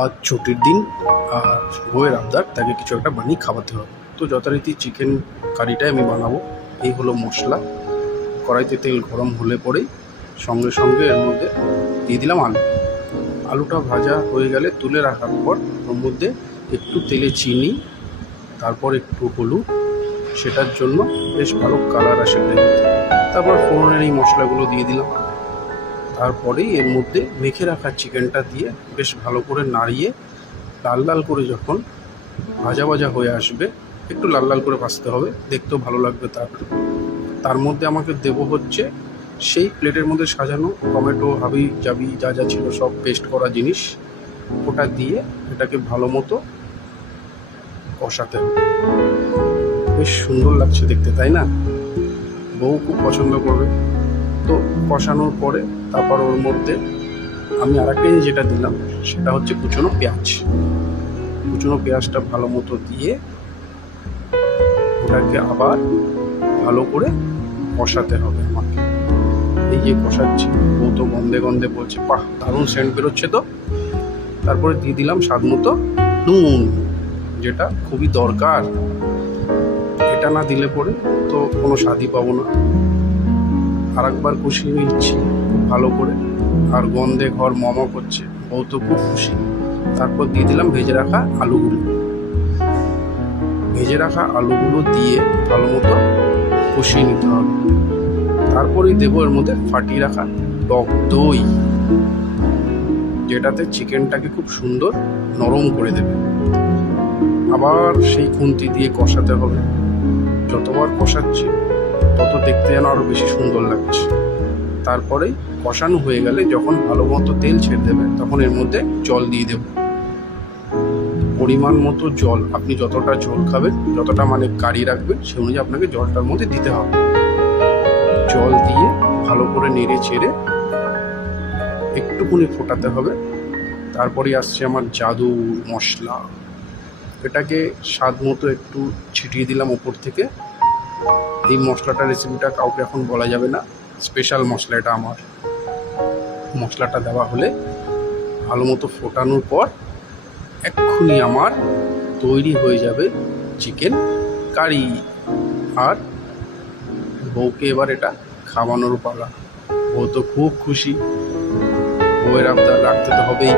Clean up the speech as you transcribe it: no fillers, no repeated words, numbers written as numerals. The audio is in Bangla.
আজ ছুটির দিন আর বউয়ের আবদার, তাকে কিছু একটা বানিয়ে খাওয়াতে হবে। তো যথারীতি চিকেন কারিটাই আমি বানাবো। এই হলো মশলা। কড়াইতে তেল গরম হলে পরেই সঙ্গে সঙ্গে এর মধ্যে দিয়ে দিলাম আলু। আলুটা ভাজা হয়ে গেলে তুলে রাখার পর ওর মধ্যে একটু তেলে চিনি, তারপর একটু হলুদ, সেটার জন্য বেশ ভালো কালার আসে গ্রেভিতে। তারপর ফোড়নের এই মশলাগুলো দিয়ে দিলাম। তারপরেই এর মধ্যে মেখে রাখা চিকেনটা দিয়ে বেশ ভালো করে নাড়িয়ে লাল লাল করে যখন ভাজা ভাজা হয়ে আসবে, একটু লাল লাল করে ভাজতে হবে, দেখতেও ভালো লাগবে। তার মধ্যে আমাকে দেবো হচ্ছে সেই প্লেটের মধ্যে সাজানো টমেটো, হাবি জাবি যা যা ছিল সব পেস্ট করা জিনিস, ওটা দিয়ে এটাকে ভালো মতো কষাতে হবে। বেশ সুন্দর লাগছে দেখতে, তাই না? বউ খুব পছন্দ করবে। তো কষানোর পরে তারপর ওর মধ্যে আমি আরেকটা জিনিস যেটা দিলাম সেটা হচ্ছে কুচনো পেঁয়াজ। কুচনো পেঁয়াজটা ভালো মতো দিয়ে ওটাকে আবার ভালো করে কষাতে হবে আমাকে। এই যে কষাচ্ছি, বউ তো গন্ধে গন্ধে বলছে বাহ দারুণ সেন্ট বেরোচ্ছে। তো তারপরে দিয়ে দিলাম স্বাদ মতো নুন, যেটা খুবই দরকার। এটা না দিলে পরে তো কোনো স্বাদই পাবো না। আর একবার কষিয়ে নিচ্ছি খুব ভালো করে, আর গন্ধে ঘর মম করছে, বউ তো খুব খুশি। তারপর দিয়ে দিলাম ভেজে রাখা আলুগুলো। ভেজে রাখা আলুগুলো দিয়ে ভালো মতো কষিয়ে নিতে হবে। তারপরেই দেবো এর মধ্যে ফাটিয়ে রাখা টক দই, যেটাতে চিকেনটাকে খুব সুন্দর নরম করে দেবে। আবার সেই খুন্তি দিয়ে কষাতে হবে। যতবার কষাচ্ছি তত দেখতে যেন আরও বেশি সুন্দর লাগছে। তারপরে কষানো হয়ে গেলে যখন ভালো মতো তেল ছেড়ে দেবে, তখন এর মধ্যে জল দিয়ে দেব। পরিমাণ মতো জল, আপনি যতটা ঝোল খাবেন, যতটা মানে কারি রাখবেন, সে অনুযায়ী আপনাকে জলটার মধ্যে দিতে হবে। জল দিয়ে ভালো করে নেড়ে চেড়ে একটুকুনি ফোটাতে হবে। তারপরে আসছে আমার জাদু মশলা। এটাকে স্বাদ মতো একটু ছিটিয়ে দিলাম ওপর থেকে। এই মশলাটার রেসিপিটা কাউকে এখন বলা যাবে না, স্পেশাল মশলা এটা আমার। মশলাটা দেওয়া হলে ভালো মতো ফোটানোর পর এক্ষুনি আমার তৈরি হয়ে যাবে চিকেন কারি। আর বউকে এবার এটা খাওয়ানোর পালা। বউ তো খুব খুশি, বউয়ের আবদার রাখতে তো হবেই।